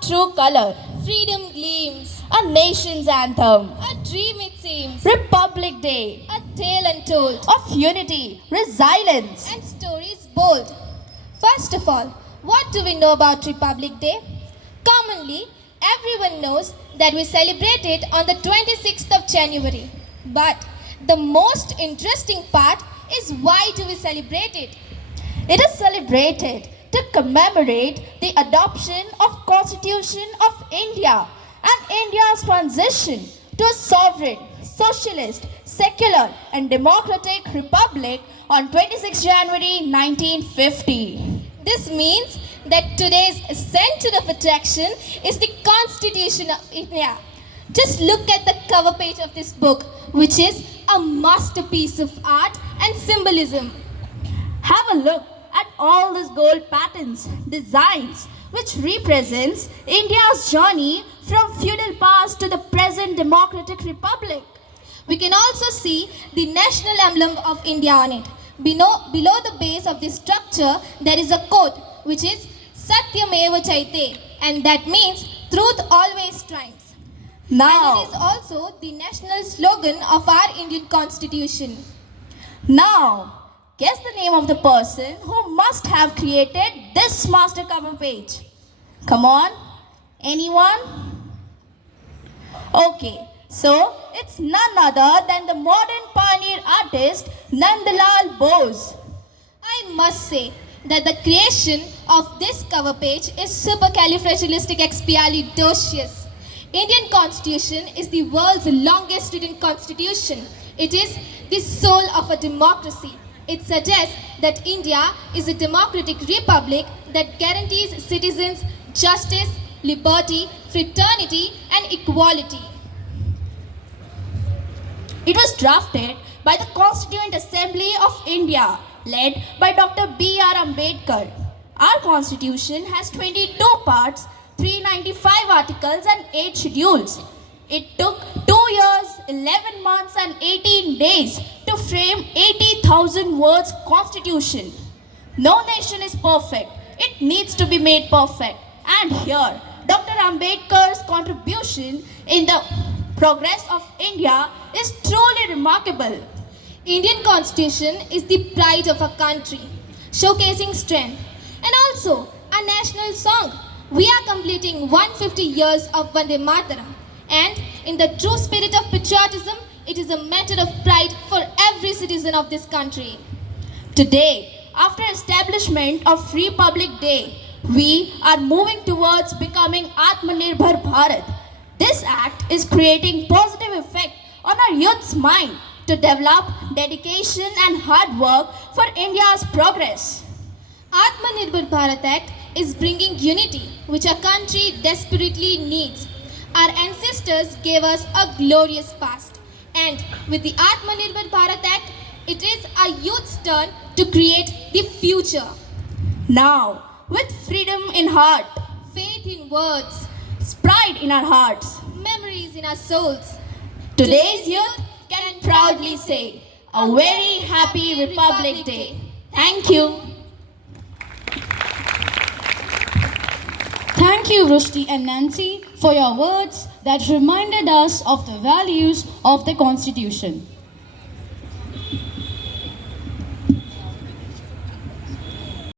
of true color, Freedom gleams, a nation's anthem, a dream it seems, Republic Day, a tale untold, of unity, resilience. and stories bold. First of all, what do we know about Republic Day? Commonly, everyone knows that we celebrate it on the 26th of January. But the most interesting part is why do we celebrate it? It is celebrated to commemorate the adoption of Constitution of India and India's transition to a sovereign, socialist, secular and democratic republic on 26 January 1950. This means that today's center of attraction is the Constitution of India. Just look at the cover page of this book, which is a masterpiece of art and symbolism. Have a look at all these gold patterns, designs, which represents India's journey from feudal past to the present democratic republic. We can also see the national emblem of India on it. Below the base of this structure, there is a quote, which is Satyameva Jayate, and that means truth always triumphs. And Now, it is also the national slogan of our Indian Constitution. now, guess the name of the person who must have created this master cover page. Come on, anyone? Okay, so it's none other than the modern pioneer artist Nandalal Bose. I must say that the creation of this cover page is supercalifragilisticexpialidocious. Indian Constitution is the world's longest written constitution. It is the soul of a democracy. It suggests that India is a democratic republic that guarantees citizens justice, liberty, fraternity, and equality. It was drafted by the Constituent Assembly of India, led by Dr. B.R. Ambedkar. Our constitution has 22 parts, 395 articles and 8 schedules. It took 2 years, 11 months and 18 days to frame 80,000 words constitution. No nation is perfect. It needs to be made perfect. And here, Dr. Ambedkar's contribution in the progress of India is truly remarkable. Indian Constitution is the pride of our country, showcasing strength and also a national song. We are completing 150 years of Vande Mataram, and in the true spirit of patriotism, it is a matter of pride for every citizen of this country. Today, after establishment of Republic Day, we are moving towards becoming Atmanirbhar Bharat. This act is creating positive effect on our youth's mind to develop dedication and hard work for India's progress. Atmanirbhar Bharat Act is bringing unity, which our country desperately needs. Our ancestors gave us a glorious past, and with the Atmanirbhar Bharat Act, it is our youth's turn to create the future. Now, with freedom in heart, Faith in words, pride in our hearts, memories in our souls. today's youth can proudly say, a very happy Republic Day. Thank you. Thank you, Rushdie and Nancy, for your words that reminded us of the values of the Constitution.